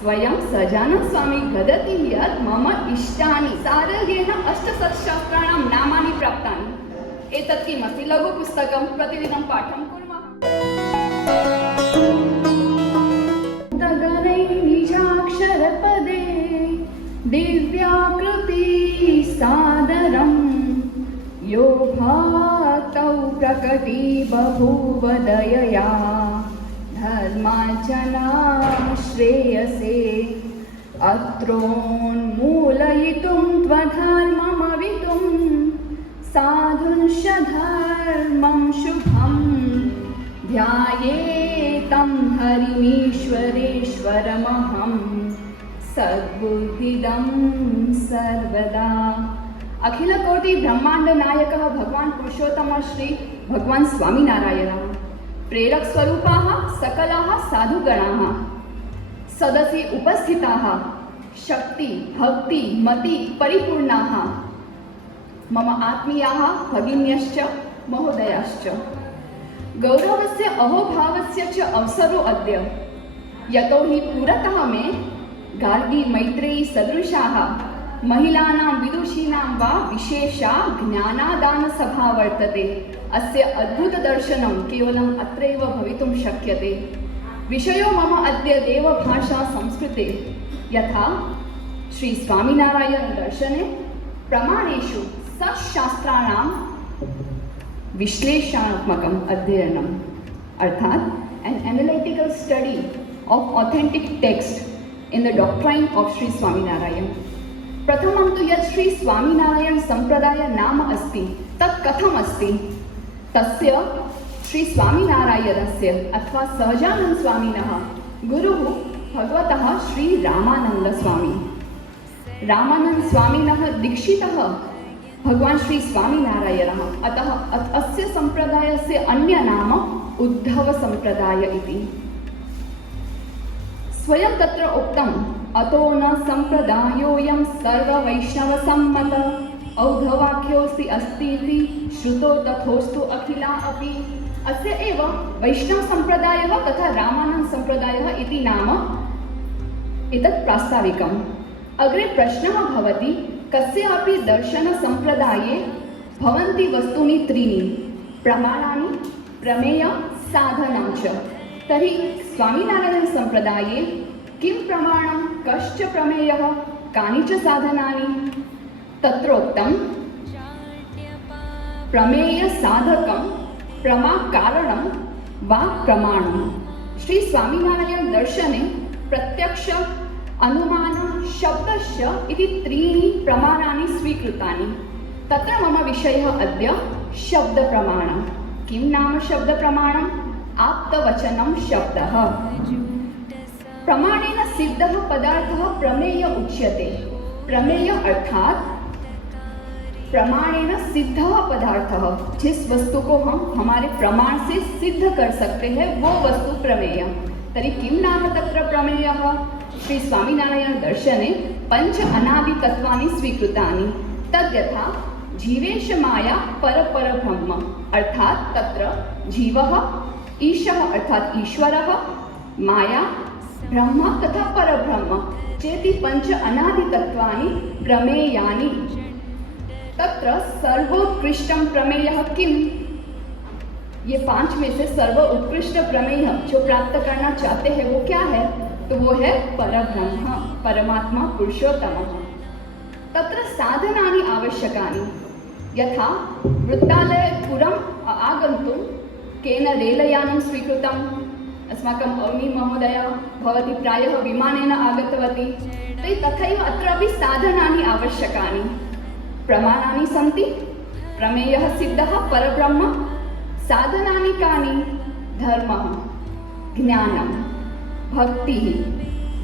स्वयं सजानन स्वामी वदति यत् मम इष्टानि सारल्येन अष्टसहस्राणां नामानि प्राप्तानि। एतत् किमस्ति? लघुपुस्तकं, प्रतिदिनं पाठं कुर्मः। तगनैः निजाक्षरपदे दिव्याकृति सादरं यो भातौ प्रकटी बभूव दयया धर्मार्चना श्रेयसे अत्रोन्मूलयितुं त्वधर्ममवितुं साधुंश्च धर्मं शुभं ध्यायेतं हरिमीश्वरेश्वरमहं सद्बुद्धिदं सर्वदा। अखिल कोटि ब्रह्मांड नायकः भगवान् पुरुषोत्तमः श्री भगवान् स्वामिनारायणः प्रेरक स्वरूपाः सकलाः साधुगणाः सदसि उपस्थिताः शक्ति भक्ति मति परिपूर्णाः मम आत्मीयाः भगिन्यश्च महोदयाश्च गौरवस्य अहोभावस्य च अवसरो अद्य यतो हि पुरतः मे गार्गी मैत्रेयी सदृशाः महिलानां विदुषीणां वा विशेषा ज्ञानादानसभा वर्तते। अस्य अद्भुतदर्शनं केवलम् अत्रैव भवितुं शक्यते। विषयो मम अद्य देवभाषा संस्कृते यथा श्री स्वामिनारायण दर्शने प्रमाणेषु सशास्त्राणां विश्लेषणात्मकम् अध्ययनम् अर्थात् an analytical study of authentic text in the doctrine of Sri Swaminarayan. प्रथमं तु यत् श्री स्वामिनारायण संप्रदाय नाम अस्ति तत् कथम् अस्ति? तस्य श्री स्वामिनारायणस्य अथवा सहजानंद स्वामिनः गुरुः भगवतः श्री रामानंद स्वामी। रामानंद स्वामिनः दीक्षितः भगवान् श्री स्वामिनारायणः। अतः अस्य संप्रदायस्य अन्य नाम उद्धव संप्रदाय इति। स्वयं तत्र उक्तम् अतो न संप्रदायोऽयं सर्ववैष्णवसम्मत औद्धवाख्योऽस्ति अस्तीति श्रुतो तथोस्तु अखिला अपि। अस्य एव वैष्णवसम्प्रदायः तथा रामानन्दसम्प्रदायः इति नाम एतत् प्रास्ताविकम्। अग्रे प्रश्नः भवति कस्यापि दर्शनसम्प्रदाये भवन्ति वस्तूनि त्रीणि प्रमाणानि प्रमेय साधनं च। तर्हि स्वामिनारायणसम्प्रदाये किं प्रमाणं कश्च प्रमेयः कानि च साधनानि? तत्रोक्तं प्रमेयसाधकं प्रमाकारणं वा प्रमाणं। श्री स्वामिनारायण दर्शने प्रत्यक्ष अनुमान शब्दश्च इति त्रीणि प्रमाणानि स्वीकृतानि। तत्र मम विषयः अद्य शब्दप्रमाणं। किं नाम शब्दप्रमाणम्? आप्तवचनं शब्दः। प्रमाणेन सिद्धः पदार्थः प्रमेय उच्यते। प्रमेय अर्थात प्रमाणेन सिद्धः पदार्थः, जिस वस्तु को हम हमारे प्रमाण से सिद्ध कर सकते हैं वो वस्तु प्रमेय। तर्हि किं नाम तत्र प्रमेयः? श्री स्वामिनारायण दर्शने पंच अनादि तत्वानि स्वीकृतानि। तद्यथा जीवेश माया परब्रह्म अर्थात तत्र जीवः ईशः अर्थात ईश्वरः माया ब्रह्म तथा परब्रह्म चेति पंच अनादि तत्वानि प्रमेयानि। तत्र सर्वोत्कृष्टं प्रमेयः किम? ये पांच में से सर्वोत्कृष्ट प्रमेय जो प्राप्त करना चाहते हैं वो क्या है? तो वो है परब्रह्म परमात्मा पुरुषोत्तमः। तत्र साधनानि आवश्यकानि। यथा वृत्तालयपुरम् आगन्तुं केन रेलयानं स्वीकृतम्? अस्माकम् अवनी महोदया भवती प्रायः विमानेन आगतवती। तथैव अत्रापि साधनानि आवश्यकानि। प्रमाणानि सन्ति, प्रमेयः सिद्धः परब्रह्म। साधनानि कानि? धर्मः, ज्ञानं, भक्तिः,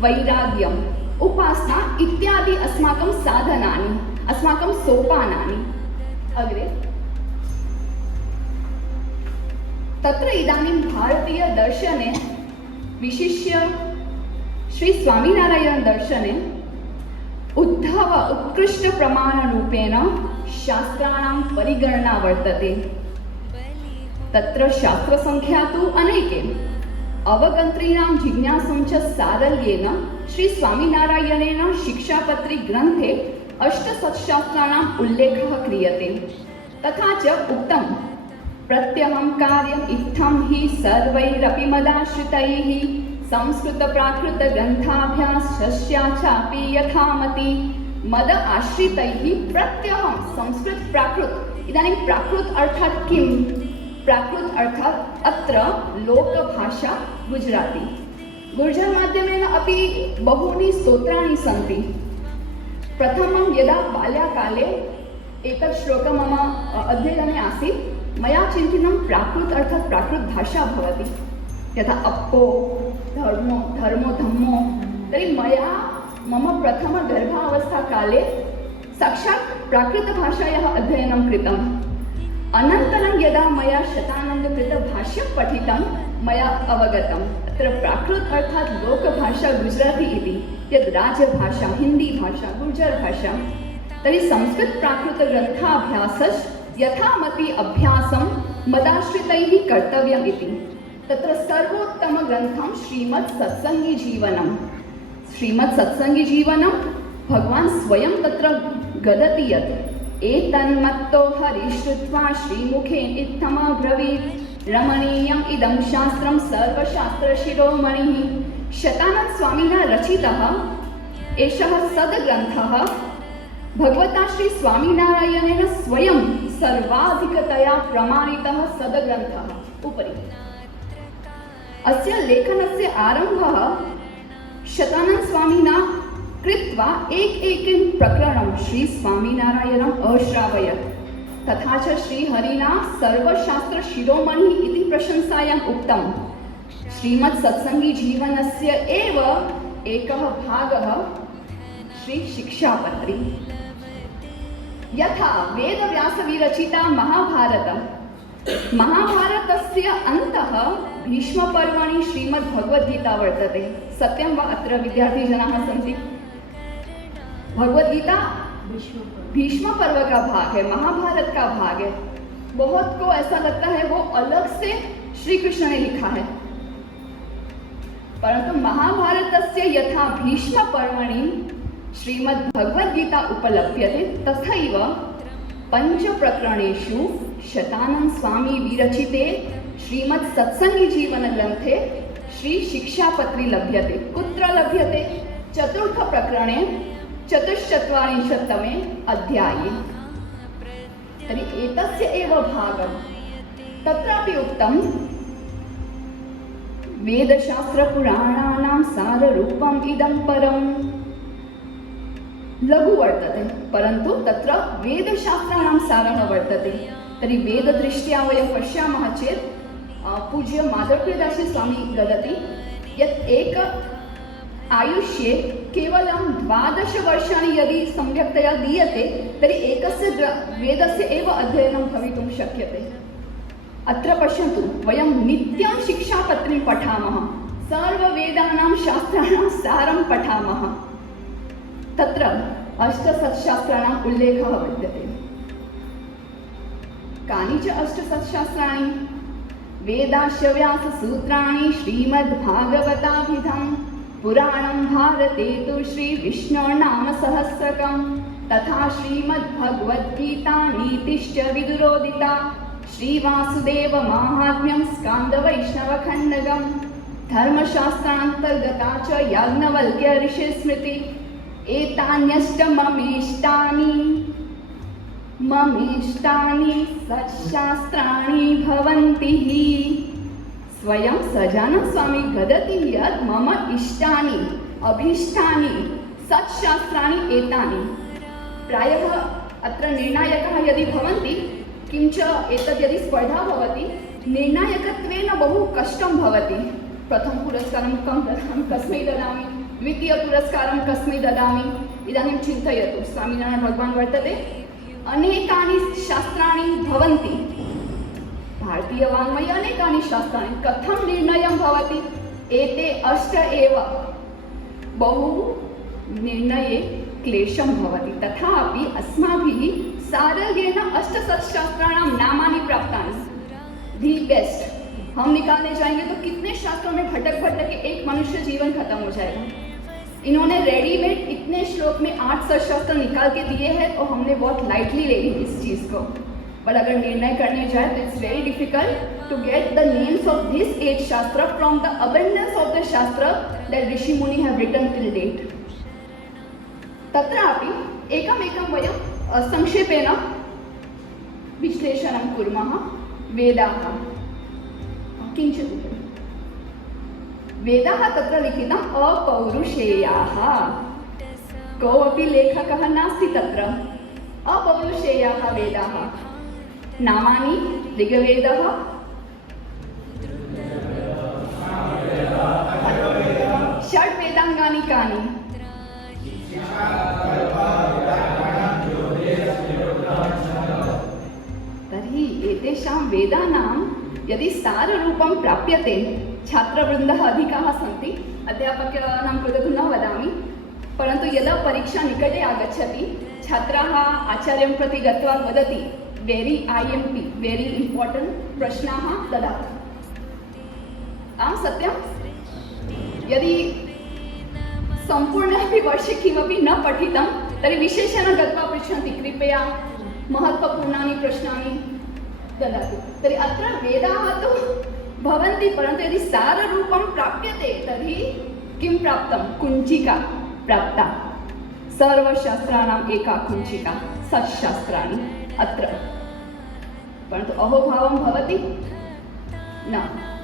वैराग्यम्, उपासना इत्यादि अस्माकं साधनानि, अस्माकं सोपानानि। अग्रे तत्र इदानीं भारतीय दर्शने विशिष्य श्री स्वामिनारायण दर्शने उद्धव उत्कृष्ट प्रमाण रूपेण शास्त्राणां परिगणना वर्तते। तत्र शास्त्रसंख्या तु अनेके अवगन्त्रीणां जिज्ञासुं च सारल्येन श्रीस्वामिनारायणेन शिक्षापत्री ग्रन्थे अष्टसत्शास्त्राणाम् उल्लेखः क्रियते। तथा च उक्तं प्रत्यहं कार्यम् इत्थं हि सर्वैरपि मदाश्रितैः संस्कृतप्राकृतग्रन्थाभ्यासस्या चापि यथामति। मद आश्रितैः प्रत्यहं संस्कृत प्राकृत। इदानीं प्राकृत अर्थात् किं? प्राकृत अर्थात् अत्र लोकभाषा गुजराती। गुर्जर माध्यमेन अपि बहूनि स्तोत्राणि सन्ति। प्रथमं यदा बाल्यकाले एतत् श्लोकं मम अध्ययने आसीत्, मया चिन्तितं प्राकृत अर्थात् प्राकृत भाषा भवति, यथा अप्पो धर्मो धम्मो। तर्हि मया मम प्रथमगर्भावस्थाकाले साक्षात् प्राकृतभाषायाः अध्ययनं कृतम्। अनन्तरं यदा मया शतानन्दकृतभाष्यं पठितं, मया अवगतम् अत्र प्राकृत अर्थात् लोकभाषा गुजराती इति, यद् राजभाषा, हिन्दीभाषा, गुर्जरभाषा। तर्हि संस्कृतप्राकृतग्रन्थाभ्यासस् यथामति अभ्यासं मदाश्रितैः कर्तव्यम् इति। तत्र सर्वोत्तमग्रन्थं श्रीमत्सत्सङ्गीजीवनं। श्रीमत्सत्सङ्गीजीवनं भगवान् स्वयं तत्र गदति यत् एतन्मत्तो हरिश्रुत्वा श्रीमुखेन इत्थमब्रवीत् रमणीयम् इदं शास्त्रं सर्वशास्त्रशिरोमणिः। शतानन्द स्वामिना रचितः एषः सद्ग्रन्थः भगवता श्री स्वामिनारायणेन स्वयं सर्वाधिकतया प्रमाणितः सद्ग्रन्थः उपरि। अस्य लेखनस्य आरम्भः शतानन्द स्वामिना कृत्वा एकैकं प्रकरणं श्री स्वामिनारायणम् अश्रावयत्। तथा च श्रीहरिना सर्वशास्त्रशिरोमणिः इति प्रशंसायाम् उक्तं। श्रीमत्सत्सङ्गीजीवनस्य एव एकः भागः श्रीशिक्षापत्री। यथा वेदव्यासविरचिता महाभारतस्य अन्तः भीष्मपर्वणि श्रीमद्भगवद्गीता वर्तते। सत्यं वा अत्र विद्यार्थीजनाः सन्ति? भगवद्गीता भीष्म पर्व का भाग है, महाभारत का भाग है। बहुत को ऐसा लगता है वो अलग से श्री कृष्ण ने लिखा है, परंतु महाभारतस्य यथा भीष्म पर्वणि श्रीमद्भगवद्गीता उपलभ्यते, तथैव पंचप्रकरणेषु शतानंद स्वामी विरचिते श्रीमत्सत्सङ्गीजीवनग्रन्थे श्रीशिक्षापत्री लभ्यते। कुत्र लभ्यते? चतुर्थप्रकरणे 44तमे अध्याये। तर्हि एतस्य एव भागं तत्रापि उक्तं वेदशास्त्रपुराणानां साररूपम् इदं परं। लघु वर्तते, परन्तु तत्र वेदशास्त्राणां सारः वर्तते। तर्हि वेददृष्ट्या वयं पश्यामः चेत् पूज्य माधवप्रियदासी स्वामी वदति यत् एक आयुष्ये केवलं 12 वर्षाणि यदि सम्यक्तया दीयते, तर्हि एकस्य वेदस्य एव अध्ययनं भवितुं शक्यते। अत्र पश्यन्तु, वयं नित्यं शिक्षापत्रीं पठामः, सर्ववेदानां शास्त्राणां सारं पठामः। तत्र अष्टसत्शास्त्राणाम् उल्लेखः वर्तते। कानि च अष्टसत्शास्त्राणि? वेदाश्च व्याससूत्राणि श्रीमद्भागवताभिधम् पुराणं भारते तु श्रीविष्णोर्नामसहस्रकं तथा श्रीमद्भगवद्गीता नीतिश्च विदुरोदिता श्रीवासुदेवमाहात्म्यं स्कान्दवैष्णवखण्डकं धर्मशास्त्रान्तर्गता च याज्ञवल्क्य ऋषिस्मृति। एतान्यष्ट ममेष्टानि सत्शास्त्राणि भवन्ति हि। स्वयं सजानन स्वामी वदति यत् मम इष्टानि अभीष्टानि सत्शास्त्राणि एतानि। प्रायः अत्र निर्णायकः यदि भवन्ति, किञ्च एतद् यदि स्पर्धा भवति, निर्णायकत्वेन बहु कष्टं भवति। प्रथमपुरस्कारं कस्मै ददामि, द्वितीयपुरस्कारं कस्मै ददामि। इदानीं चिन्तयतु, स्वामिनारायण भगवान् वर्तते, अनेकानि शास्त्राणि भवन्ति, भारतीयवाङ्मये अनेकानि शास्त्राणि, कथं निर्णयं भवति? एते अष्ट एव, बहु निर्णये क्लेशं भवति। तथापि अस्माभिः सारल्येन अष्टसत्शास्त्राणां नामानि प्राप्तानि। दि बेस्ट् हम निकालने जाएंगे तो कितने शास्त्रों में भटक भटक के एक मनुष्य जीवन खत्म हो जाएगा। इन्होंने रेडीमेड इतने श्लोक में 8 शास्त्र निकाल के दिए हैं और हमने बहुत लाइटली ले ली इस चीज़ को। पर अगर निर्णय करने जाए तो it's very difficult to get the names of this 8 shastra from the abundance of the shastra that rishi muni have written till date. तत्रापि एकमेकं वयं संक्षेपेण विश्लेषणं कुर्मः। वेदाः किञ्चित् वेदाः तत्र लिखितम् अपौरुषेयाः। कोऽपि लेखकः नास्ति तत्र। अपौरुषेयाः वेदाः। नामानि ऋग्वेदः, षड्वेदाङ्गानि कानि? तर्हि एतेषां वेदानां यदि साररूपं प्राप्यते, छात्रवृन्दः अधिकाः सन्ति, अध्यापकानां कृते तु न वदामि, परन्तु यदा परीक्षा निकटे आगच्छति छात्राः आचार्यं प्रति गत्वा वदति वेरी IMP वेरी इम्पोर्टेण्ट् प्रश्नाः ददातु। आं सत्यं, यदि सम्पूर्णे वर्षे किमपि न पठितं तर्हि विशेषेण गत्वा पृच्छन्ति कृपया महत्त्वपूर्णानि प्रश्नानि ददातु। तर्हि अत्र वेदाः तु भवन्ति, परन्तु यदि साररूपं प्राप्यते तर्हि किं प्राप्तं? कुञ्चिका प्राप्ता। सर्वशास्त्राणाम् एका कुञ्चिका, षट्शास्त्राणि अत्र। परन्तु अहोभावं भवति न।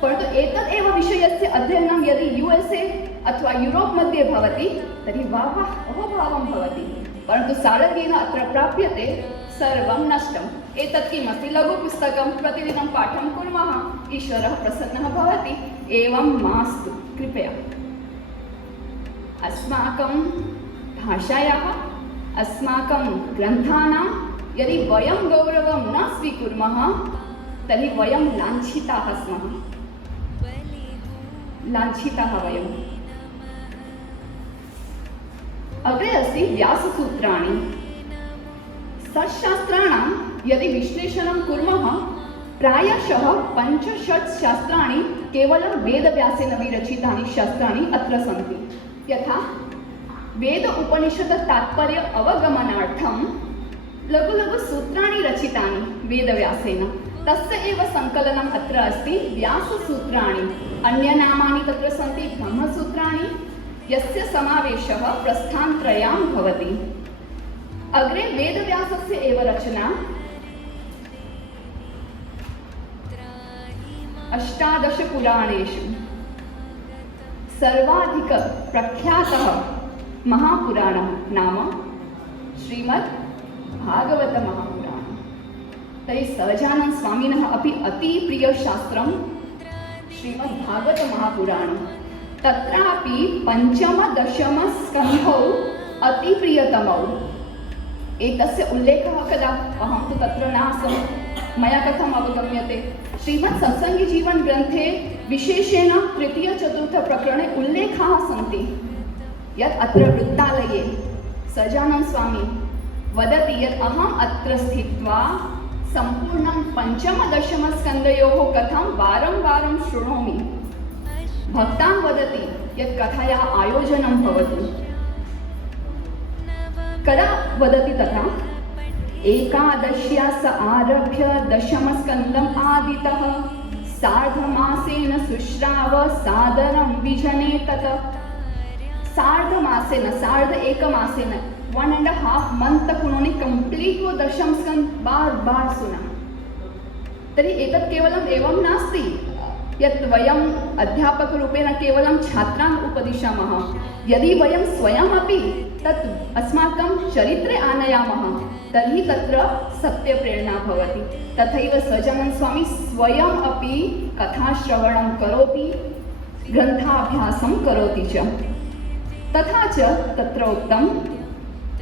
परन्तु एतत् एव विषयस्य अध्ययनं यदि USA अथवा यूरोप् मध्ये भवति तर्हि वाह अहोभावं भवति। परन्तु सारल्येन अत्र प्राप्यते सर्वं नष्टम्। एतत् किमस्ति? लघुपुस्तकं, प्रतिदिनं पाठं कुर्मः, ईश्वरः प्रसन्नः भवति। एवं मास्तु कृपया। अस्माकं भाषायाः, अस्माकं ग्रन्थानां यदि वयं गौरवं न स्वीकुर्मः तर्हि वयं लाञ्छिताः स्मः। लाञ्छिताः वयम्। अग्रे अस्ति व्याससूत्राणि। षट्शास्त्राणां यदि विश्लेषणं कुर्मः प्रायशः 5-6 शास्त्राणि केवलं वेदव्यासेन विरचितानि शास्त्राणि अत्र सन्ति। यथा वेद उपनिषद तात्पर्य अवगमनार्थं लघु लघु सूत्राणि रचितानि वेदव्यासेन, तस्य एव संकलनम् अत्र अस्ति व्याससूत्राणि। अन्यनामानि तत्र सन्ति ब्रह्मसूत्राणि, यस्य समावेशः प्रस्थानत्रयां भवति। अग्रे वेदव्यासस्य एव रचना 18 पुराणेषु सर्वाधिक प्रख्यातः महापुराणं नाम श्रीमद् भागवत महापुराणं। तर्हि सहजानन्द स्वामिनः अपि अतिप्रियशास्त्रं श्रीमद् भागवत महापुराणं। तत्रापि 5.-10 अतिप्रियतमौ। एतस्य उल्लेखः कदा? अहं तु तत्र नासं, मया कथम् अवगम्यते? श्रीमद् सत्सङ्गी जीवन ग्रन्थे विशेषेण 3-4 प्रकरणे उल्लेखाः सन्ति यत् अत्र वृत्तालये सहजानन्द स्वामी वदति यत् अहम् अत्र स्थित्वा सम्पूर्णं 5-10 कथां वारं वारं शृणोमि। भक्तां वदति यत् कथायाः आयोजनं भवतु। कदा वदति तथा? 11 आरभ्य 10 आदितः सार्धमासेन शुश्राव सादरं विजने तत। सार्धमासेन, सार्ध एकमासेन, 1.5 मंथ तक उन्होंने कंप्लीट वो 10 स्कंद बार सुना। तर्हि एतत् केवलम् एवं नास्ति यत् वयम् अध्यापकरूपेण केवलं छात्रान् उपदिशामः। यदि वयं स्वयमपि तत् अस्माकं चरित्रे आनयामः तर्हि तत्र सत्यप्रेरणा भवति। तथैव सहजानन्द स्वामी स्वयम् अपि कथाश्रवणं करोति, ग्रन्थाभ्यासं करोति च। तथा च तत्र उक्तं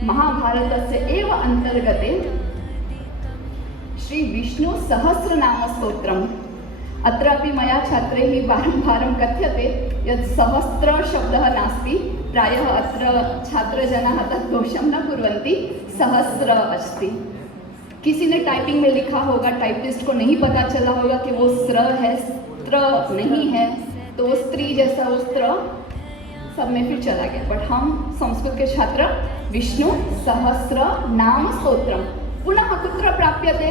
महाभारतस्य एव अन्तर्गते श्री विष्णु सहस्रनामस्तोत्रम्। अत्रापि मया छात्रैः वारं वारं कथ्यते यत् सहस्र शब्दः नास्ति, प्रायः अत्र छात्रजनाः तत् दोषं न कुर्वन्ति, सहस्र अस्ति। किसी ने टाइपिंग में लिखा होगा, टाइपिस्ट को नहीं पता चला होगा कि वो स्र है, पुत्र नहीं है तो स्त्री जैसा वस्त्र सब में फिर चला गया। बट हम संस्कृत के छात्र विष्णु सहस्र नाम स्तोत्रम पुनः कुत्र प्राप्यते?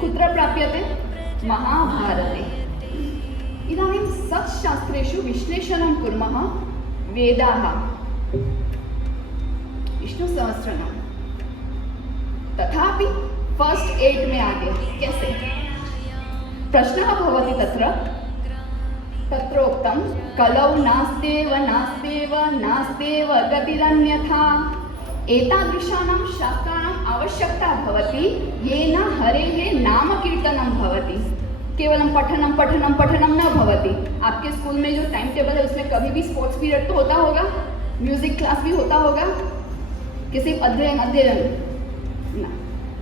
कुत्र प्राप्यते? महाभारते। इदानीं सत्शास्त्रेषु विश्लेषणं कुर्मः। वेदाः विष्णु सहस्रनाम तथापि फर्स्ट 8 में आ गए। कैसे? प्रश्नः भवति तत्रोक्तं कलौ नास्त्येव नास्त्येव नास्त्येव गतिरन्यथा। एतादृशानां शास्त्राणाम् आवश्यकता भवति येन हरेः नाम कीर्तनं भवति। केवलं पठनं पठनं पठनं न भवति। आपके स्कूल में जो टाइम टेबल है उसमें कभी भी स्पोर्ट्स पीरियड तो होता होगा, म्यूजिक क्लास भी होता होगा, किसी अध्ययन न।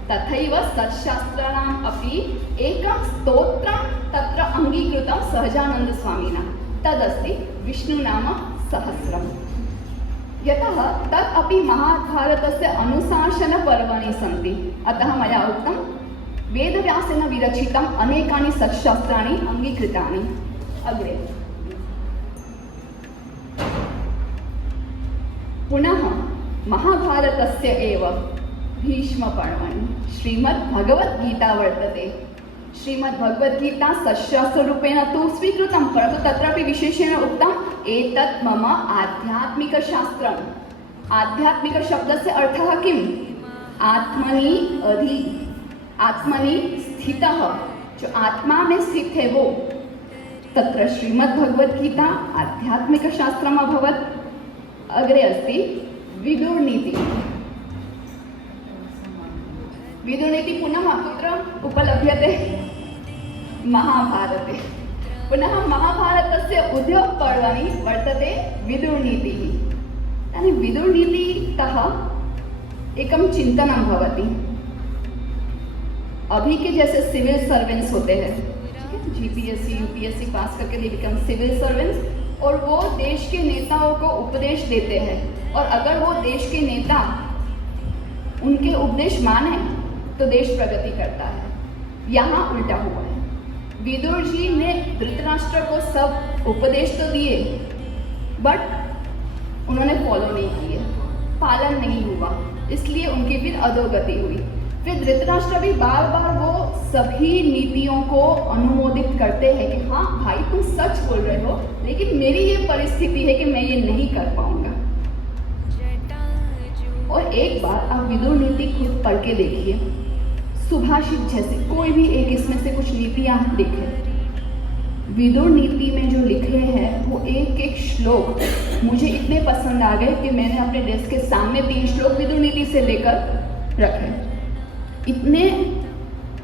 तथैव सत्शास्त्राणाम् अपि एकं स्तोत्रं तत्र अङ्गीकृतं सहजानन्दस्वामिना, तदस्ति विष्णुनाम सहस्रम्। यतः तत् अपि महाभारतस्य अनुशासनपर्वणि सन्ति, अतः मया उक्तं वेदव्यासेन विरचितम् अनेकानि सत्शास्त्राणि अङ्गीकृतानि। अग्रे पुनः महाभारतस्य एव भीष्मपर्वणि श्रीमद्भगवद्गीता वर्तते। श्रीमद्भगवद्गीता सत्शास्त्ररूपेण तु स्वीकृतं, परन्तु तत्रापि विशेषेण उक्तम् एतत् मम आध्यात्मिकशास्त्रम्। आध्यात्मिकशब्दस्य अर्थः किम्? आत्मनि अधि, आत्मनि स्थितः, जो आत्मा में स्थित है वो। तत्र श्रीमद्भगवद्गीता आध्यात्मिकशास्त्रम् अभवत्। अग्रे अस्ति विदुरनीति। विदुरनीति पुनः कुत्र उपलभ्यते? महाभारते। पुनः महाभारतस्य उद्योगपर्वणि वर्तते विदुरनीतिः। यानी विदुरनीतितः एकं चिन्तनं भवति। अभी के जैसे सिविल सर्वेंट्स होते हैं, ठीक है, जीपीएससी यूपीएससी पास करके दे बिकम सिविल सर्वेंट्स, और वो देश के नेताओं को उपदेश देते हैं, और अगर वो देश के नेता उनके उपदेश माने तो देश प्रगति करता है। यहाँ उल्टा हुआ है। विदुर जी ने धृतराष्ट्र को सब उपदेश तो दिए, बट उन्होंने फॉलो नहीं किए, पालन नहीं हुआ, इसलिए उनकी फिर अधोगति हुई। फिर धृतराष्ट्र भी बार बार वो सभी नीतियों को अनुमोदित करते हैं कि हाँ भाई तुम सच बोल रहे हो, लेकिन मेरी ये परिस्थिति है कि मैं ये नहीं कर पाऊंगा। और एक बार आप विदुर नीति खुद पढ़ के देखिए, सुभाषित जैसे कोई भी एक इसमें से कुछ नीतियाँ लिखे। विदुर नीति में जो लिखे हैं वो एक एक श्लोक मुझे इतने पसंद आ गए कि मैंने अपने डेस्क के सामने 3 श्लोक विदुर नीति से लेकर रखे। इतने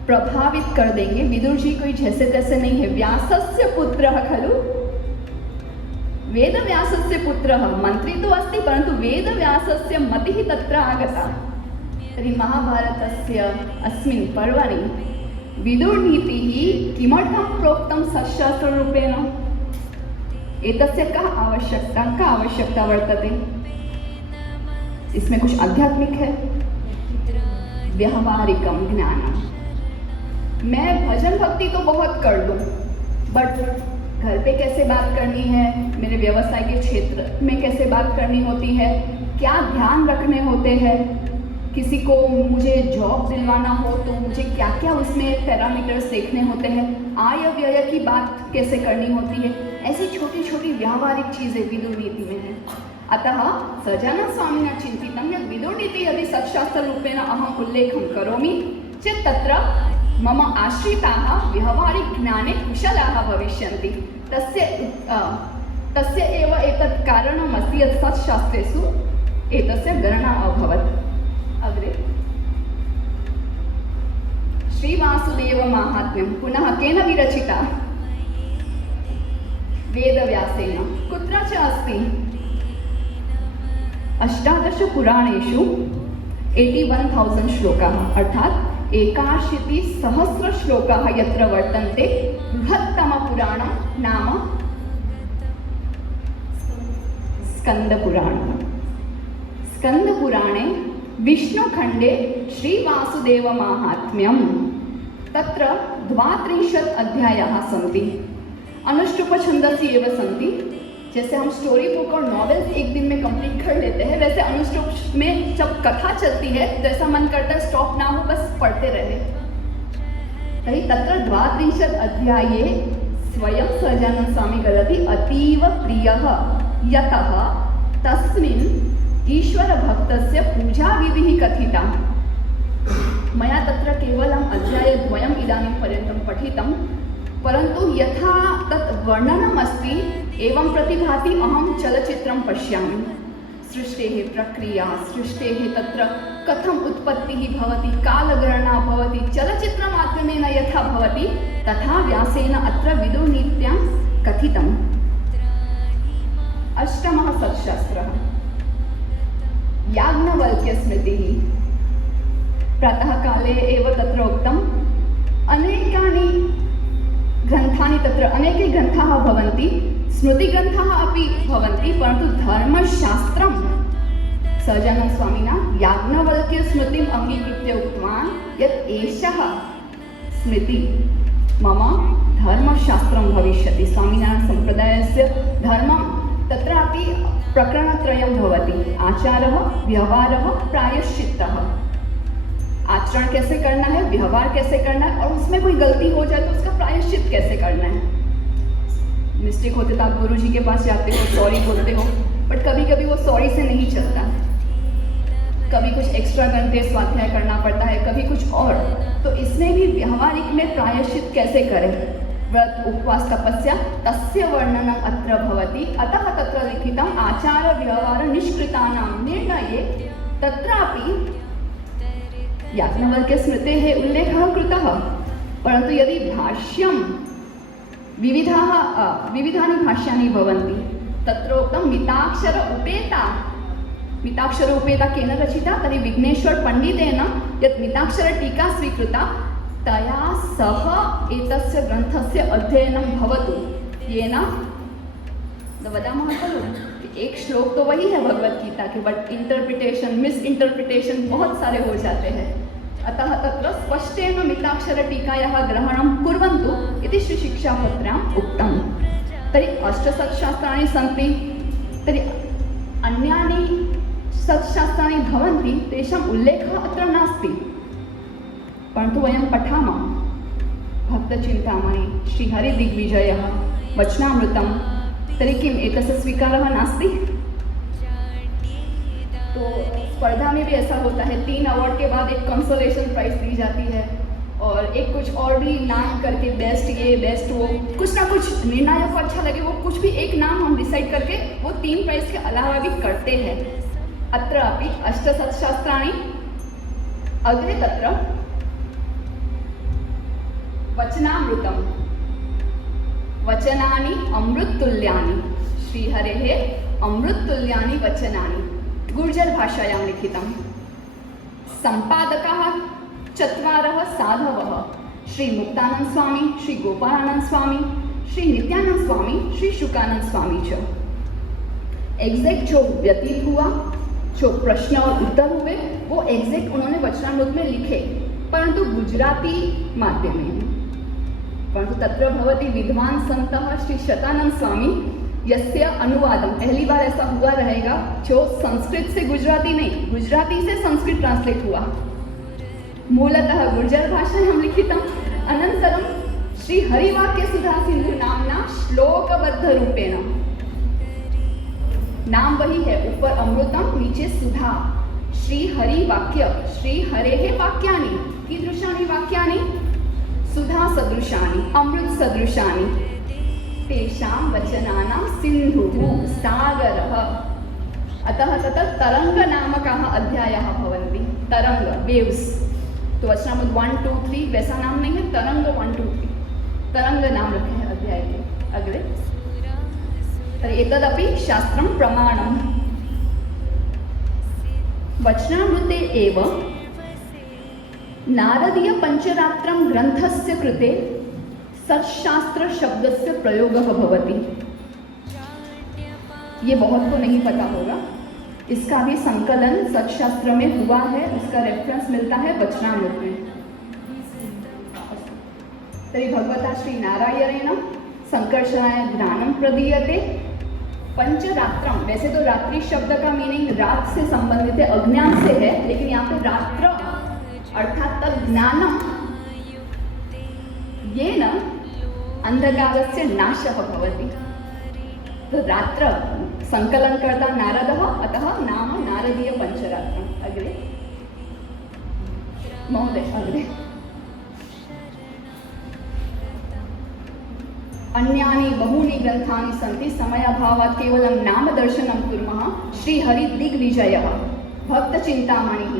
प्रभावित कर देंगे। विदुर जी कोई जैसे तैसे नहीं है। व्यासस्य पुत्रः खलु, वेदव्यासस्य पुत्रः, मंत्री तो अस्ति परन्तु वेदव्यासस्य मतिः तत्र आगता। तर्हि महाभारतस्य अस्मिन् पर्वणि विदुरनीतिः किमर्थं प्रोक्तं सत्शास्त्ररूपेण? एतस्य का आवश्यकता वर्तते? इसमें कुछ आध्यात्मिक है, व्यावहारिकम ज्ञानम। मैं भजन भक्ति तो बहुत कर लूँ, बट घर पे कैसे बात करनी है, मेरे व्यवसाय के क्षेत्र में कैसे बात करनी होती है, क्या ध्यान रखने होते हैं, किसी को मुझे जॉब दिलवाना हो तो मुझे क्या क्या उसमें पैरामीटर्स देखने होते हैं, आय व्यय की बात कैसे करनी होती है, ऐसी छोटी छोटी व्यावहारिक चीज़ें विदुर नीति में हैं। अतः सहजानन्दस्वामिना चिन्तितं यत् विदुरनीति यदि सत्शास्त्ररूपेण अहम् उल्लेखं करोमि चेत् तत्र मम आश्रिताः व्यावहारिकज्ञाने कुशलाः भविष्यन्ति। तस्य एव एतत् कारणमस्ति यत् सत्शास्त्रेषु एतस्य गणना अभवत्। अग्रे श्रीवासुदेवमाहात्म्यं पुनः केन विरचिता? वेदव्यासेन। कुत्र च अस्ति? 18 पुराणेषु 81,000 श्लोकाः, अर्थात् 81,000 श्लोकाः यत्र वर्तन्ते। बृहत्तमपुराणं नाम स्कन्दपुराणं। स्कन्दपुराणे विष्णुखण्डे श्रीवासुदेवमाहात्म्यं, तत्र द्वात्रिंशत् अध्यायाः सन्ति। अनुष्टुप छन्दसि एव सन्ति। जैसे हम स्टोरी बुक और नॉवेल्स एक दिन में कंप्लीट कर लेते हैं, वैसे अनुष्टुप में जब कथा चलती है तो ऐसा मन करता है स्टॉप ना हो, बस पढ़ते रहे। तर्हि तत्र द्वात्रिंशत् अध्याये स्वयं सहजानन्द स्वामी वदति अतीव प्रियः यतः तस्मिन् ईश्वरभक्तस्य पूजाविधिः कथिता। मया तत्र केवलम् अध्यायद्वयम् इदानीं पर्यन्तं पठितं, परन्तु यथा तत् वर्णनम् अस्ति एवं प्रतिभाति अहं चलचित्रं पश्यामि। सृष्टेः प्रक्रिया, सृष्टेः तत्र कथम् उत्पत्तिः भवति, कालगणना भवति, चलचित्रमाध्यमेन यथा भवति तथा व्यासेन अत्र विदुर्नीत्यां कथितम्। अष्टमः सत्शास्त्रः याज्ञवल्क्यस्मृतिः। प्रातःकाले एव तत्र उक्तम् अनेकानि ग्रन्थानि, तत्र अनेके ग्रन्थाः भवन्ति, स्मृतिग्रन्थाः अपि भवन्ति, परन्तु धर्मशास्त्रं सहजानन्द स्वामिना याज्ञवल्क्यस्मृतिम् अङ्गीकृत्य उक्तवान् यत् एषः स्मृति मम धर्मशास्त्रं भविष्यति। स्वामिनारायणसम्प्रदायस्य धर्मं तत्रापि प्रकरणत्रयं भवति, आचारः, व्यवहारः, प्रायश्चित्तः। आचरण कैसे करना है, व्यवहार कैसे करना है, और उसमें कोई गलती हो जाए तो उसका प्रायश्चित कैसे करना है। मिस्टेक होते तो आप गुरु जी के पास जाते हो, सॉरी बोलते हो, बट कभी कभी वो सॉरी से नहीं चलता। कभी कुछ एक्स्ट्रा घंटे स्वाध्याय करना पड़ता है, कभी कुछ और। तो इसमें भी व्यवहारिक में प्रायश्चित कैसे करें, व्रत, उपवास, तपस्या, तस्य वर्णनम् अत्र भवति। अतः तत्र लिखितम् आचार व्यवहार निष्कृतानां निर्णये तत्रापि याज्ञवल्क्यस्मृतेः उल्लेखः कृतः, परन्तु यदि भाष्यं विविधानि भाष्यानि भवन्ति, तत्र उक्तं मिताक्षर उपेता। मिताक्षर उपेता केन रचिता? तर्हि विघ्नेश्वर पण्डितेन यत् मिताक्षर टीका स्वीकृता तया सह एतस्य ग्रन्थस्य अध्ययनं भवतु, येन वदामः खलु एक श्लोक तो वही है भगवत गीता के, बट इंटरप्रिटेशन, मिस इंटरप्रिटेशन बहुत सारे हो जाते हैं। अतः तत्र स्पष्टेन मिताक्षर टीकायाः ग्रहणं कुर्वन्तु इति श्रीशिक्षापत्राम् उक्तम्। तर्हि अष्टसत्शास्त्राणि सन्ति, तर्हि अन्यानि सत्शास्त्राणि भवन्ति, तेषाम् उल्लेखः अत्र नास्ति, परन्तु वयं पठामः। भक्तचिन्तामणि, श्रीहरिदिग्विजयः, वचनामृतं, तर्हि किम् एतस्य स्वीकारः नास्ति? तो स्पर्धा में भी ऐसा होता है, 3 अवार्ड के बाद एक कंसोलेशन प्राइज दी जाती है और एक कुछ और भी नाम करके, बेस्ट ये, बेस्ट वो, कुछ ना कुछ निर्णायक को अच्छा लगे वो कुछ भी एक नाम हम डिसाइड करके वो 3 प्राइज के अलावा भी करते हैं। अत्र अपि अष्टसत्शास्त्राणि, अग्रे तत्र वचनामृतम्, वचनानि अमृततुल्यानि, श्रीहरेः अमृततुल्यानि वचनानि, गुर्जर भाषायां लिखितं। सम्पादकाः 4 साधवः, श्री मुक्तानंद स्वामी, श्री गोपालानंद स्वामी, श्री नित्यानंद स्वामी, श्री शुकानंद स्वामी च। एग्जैक्ट जो व्यतीत हुआ, जो प्रश्न और उत्तर हुए, वो एग्जैक्ट उन्होंने वचनामृत में लिखे, परंतु गुजराती माध्यम में। परंतु तत्र भवति विद्वान संतः श्री शतानंद स्वामी यस्य अनुवादम, पहली बार ऐसा हुआ रहेगा जो संस्कृत से गुजराती नहीं, गुजराती से संस्कृत ट्रांसलेट हुआ। मूलतः गुर्जर भाषायां लिखितम्, अनन्तरं श्री हरिवाक्य सुधा सिंधु नामना श्लोकबद्ध रूपेण। नाम वही है, ऊपर अमृतम, नीचे सुधा। श्री हरि वाक्य, श्री हरेः वाक्यानि, कीदृशानि वाक्यानि? सुधा सदृशानि, अमृत सदृशानि, तेषां वचनानां सिन्धुः सागरः। अतः तत्र तरङ्गनामकाः अध्यायाः भवन्ति, तरङ्ग, वेव्स। तो वचनामृत 1, 2, 3 वैसा नाम नहीं है, तरंग 1, 2, 3 तरंग नाम रखे हैं अध्याय के। अग्रे तर्हि एतदपि शास्त्रं प्रमाणम्। वचनामृते एव नारदीय पंचरात्रं ग्रंथस्य कृते सत्शास्त्र शब्दस्य प्रयोगः भवति। ये बहुत को नहीं पता होगा, इसका भी संकलन सत्शास्त्र में हुआ है, उसका रेफरेंस मिलता है वचनामृत में। तर्हि भगवता श्रीनारायणेन संकर्षणाय ज्ञानं प्रदीयते। पंचरात्रम, वैसे तो रात्रि शब्द का मीनिंग रात से संबंधित है, अज्ञान से है, लेकिन यहाँ पे रात्र अर्थात तद ज्ञानम येन अंधकारस्य नाशः भवति। तो रात्र संकलन करता नारदः, अतः नाम नारदीय पंचरात्रम। अग्रे महोदय, अग्रे अन्यानि बहूनि ग्रंथानि सन्ति, समयाभावात् केवलं नाम दर्शनं कुर्मः। श्रीहरि दिग्विजयः, भक्तचिन्तामणिः,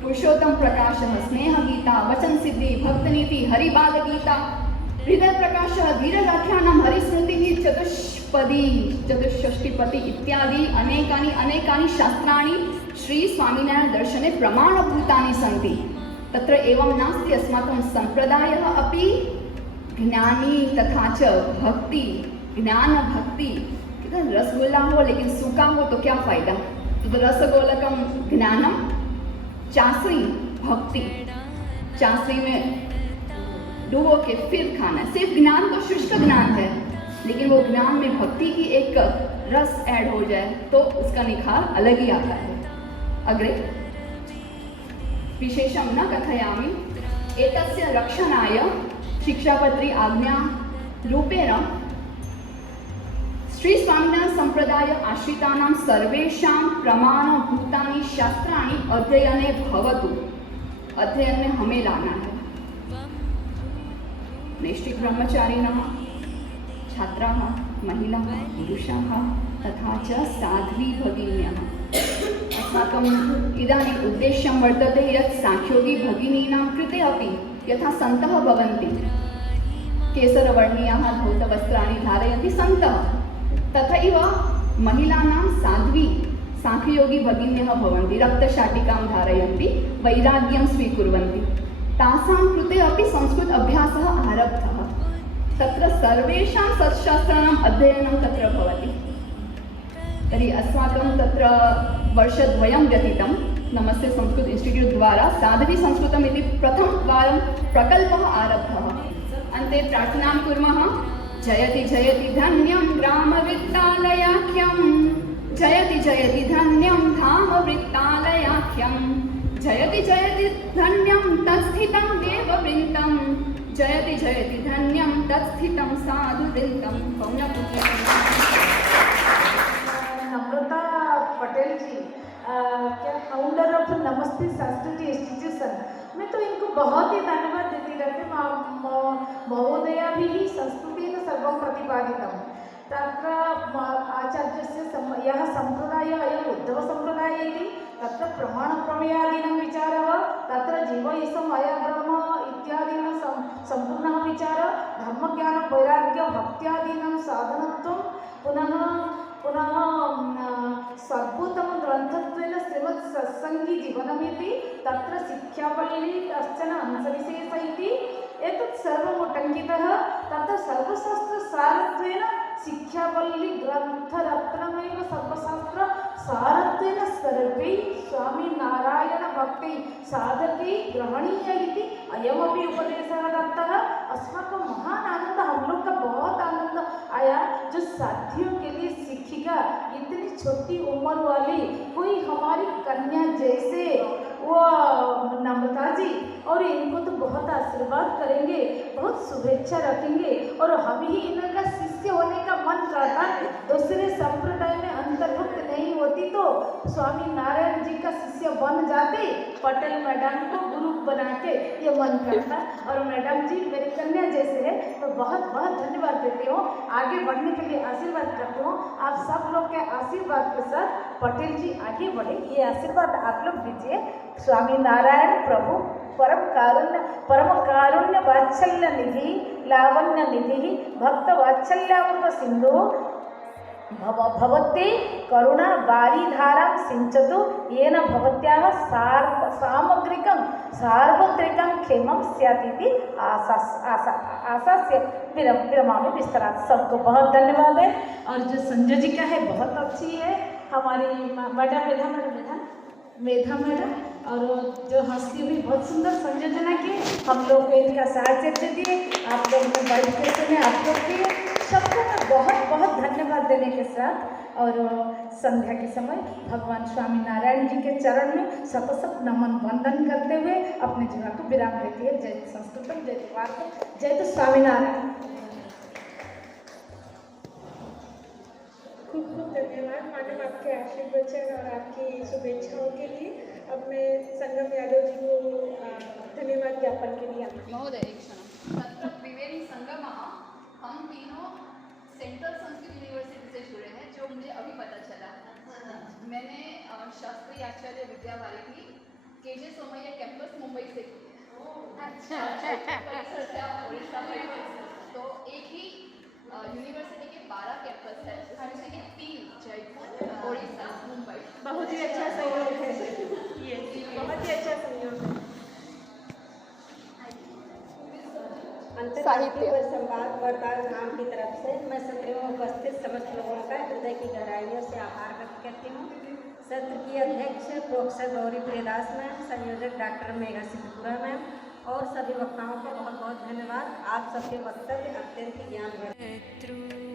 पुरुषोत्तम प्रकाशः, स्नेहगीता, वचन सिद्धि, भक्तनीति, हरिबालगीता, हृदय प्रकाशः, धीरगाख्यानं, हरिस्मृतिः, चतुष्षष्टिपति इत्यादि अनेकानि शास्त्राणि श्री स्वामिनारायण दर्शने प्रमाणभूतानि सन्ति। तत्र एवं नास्ति, अस्माकं संप्रदायः अपि ज्ञानी तथा च भक्ति, ज्ञान भक्ति। रसगुल्ला हो लेकिन सूखा हो तो क्या फायदा? तो रसगोलकम ज्ञानम, चासरी भक्ति, चासरी में डुबो के फिर खाना। सिर्फ ज्ञान तो शुष्क ज्ञान है, लेकिन वो ज्ञान में भक्ति की एक रस ऐड हो जाए तो उसका निखार अलग ही आता है। अग्रे विशेषं न कथयामि, एतस्य रक्षणाय शिक्षापत्री आज्ञा रूपेण श्री स्वामिनारायण संप्रदाय आश्रितानां सर्वेषां प्रमाणभूतानि शास्त्राणि अध्ययने भवतु। अध्ययन में हमें लाना है। नैष्ठिक ब्रह्मचारिणः, छात्राः, महिलाः, पुरुषाः तथा च साध्वी भगिन्यः। अस्माकम् इदानीम् उद्देश्यं वर्तते यत् साङ्ख्योगी भगिनीनां कृते अपि यथा सन्तः भवन्ति, केसरवर्णीयाः धौतवस्त्राणि धारयन्ति सन्तः, तथैव महिलानां साध्वी साङ्ख्ययोगी भगिन्यः भवन्ति, रक्तशाटिकां धारयन्ति, वैराग्यं स्वीकुर्वन्ति। तासां कृते अपि संस्कृत अभ्यासः आरब्धः। तत्र सर्वेषां सत्शास्त्राणाम् अध्ययनं तत्र भवति। तर्हि अस्माकं तत्र वर्षद्वयं व्यतीतं नमस्ते संस्कृत इंस्टिट्यूट द्वारा साध्वी संस्कृतम् इति प्रथमवारं प्रकल्पः आरब्धः। अन्ते प्रार्थनां कुर्मः। जयति जयति धन्यं ग्रामवृत्तालयाख्यं, जयति जयति धन्यं धामवृत्तालयाख्यं, जयति जयति धन्यं तत्स्थितं देववृन्दं, जयति जयति धन्यं तत्स्थितं साधुवृन्दं। नम्रता पटेल जी क्या फाउंडर ऑफ नमस्ते संस्कृति इंस्टीट्यूशन, मैं तो इनको बहुत ही धन्यवाद देती रहती। महोदया भी संस्कृतेन सर्वं प्रतिपादितं। तत्र आचार्यस्य यः सम्प्रदायः अयम् उद्धवसम्प्रदायः इति, तत्र प्रमाणप्रमेयादीनां विचारः, तत्र जीव ईशम् अया ब्रह्म इत्यादीनां सम्पूर्णः विचारः, धर्मज्ञानं वैराग्य भक्त्यादीनां साधनत्वं, पुनः सर्वोत्तम ग्रन्थत्वेन श्रीमद् सत्सङ्गी जीवनमिति, तत्र शिक्षावल्ली कश्चन अंशविशेष इति, एतत् सर्वम् उट्टङ्कितः। तत्र सर्वशास्त्रसारत्वेन शिक्षावल्ली ग्रन्थरत्नमेव सर्वशास्त्रसारत्वेन सर्वैः स्वामिनारायणभक्ति साधकै ग्रहणीय इति अयमपि उपदेशः दत्तः। अस्माकं महान आनंद, हम लोग का बहुत आनंद आया जो साथियों के लिए शिक्षिका इतनी छोटी उम्र वाली कोई हमारी कन्या जैसे वो नम्रता जी, और इनको तो बहुत आशीर्वाद करेंगे, बहुत शुभेच्छा रखेंगे, और हम ही इनका शिष्य होने का मन करता। दूसरे संप्रदाय में अंतर्भुक्त नहीं होती तो स्वामी नारायण जी का शिष्य बन जाते, पटेल मैडम को गुरु बना के ये मन करता। और मैडम जी मेरी कन्या जैसे है, तो बहुत बहुत धन्यवाद देती हूँ। आगे बढ़ने के लिए आशीर्वाद करती हूँ। आप सब लोग के आशीर्वाद के साथ पटेल जी आगे बढ़े, ये आशीर्वाद आप लोग दीजिए। स्वामी नारायण प्रभु परम कारुण्य वात्सल्य निधि लावण्य निधि भक्त वात्सल्यामृत सिंधु भवते करुणा वारीधारां सिंचतु येन भवत्याः सामग्रिकं सार्वत्रिकं क्षेमं स्यात् इति आशा से विरमामि विस्तरात्। सबको बहुत धन्यवाद है। और जो संयोजिका है बहुत अच्छी है हमारी मैडम मेधा मैडम और जो हंसती हुई बहुत सुंदर संयोजना की, हम लोग को इनका साहचर्य दिए, आप लोग ने बैठ के सुने, आप लोग दिए, सबको मैं बहुत बहुत धन्यवाद देने के साथ और संध्या के समय भगवान स्वामी नारायण जी के चरण में सतसत नमन वंदन करते हुए अपने जीवन को विराम देती है। जय संस्कृतम, जय भारतम, जय तो स्वामीनारायण। खूब खूब धन्यवाद मैडम आपके आशीर्वचन और आपकी शुभेच्छाओं के लिए। अब मैं संगम यादव जी को धन्यवाद ज्ञापन के लिए महोदय एक क्षण। तत्र त्रिवेणी संगमः, हम तीनों सेंट्रल संस्कृत यूनिवर्सिटी से जुड़े हैं, जो मुझे अभी पता चला। मैंने शास्त्री आचार्य विद्या भारती केजे सोमैया कैंपस मुंबई से की है। अच्छा उड़ीसा में। तो एक ही यूनिवर्सिटी के 12 कैंपस है, जिसमें से 3 जयपुर, उड़ीसा, मुंबई। बहुत ही अच्छा सहयोग है ये, बहुत ही अच्छा सहयोग है। अंतर्राष्ट्रीय संवाद वर्ताल नाम की तरफ से मैं सत्र में उपस्थित समस्त लोगों का हृदय की गहराइयों से आभार व्यक्त करती हूँ। सत्र की अध्यक्ष प्रोफेसर गौरी प्रियदास मैम, संयोजक डॉक्टर मेघा सिद्धपुरा मैम और सभी वक्ताओं का बहुत बहुत धन्यवाद। आप सबके वक्तव्य अत्यंत ज्ञानवर्धक।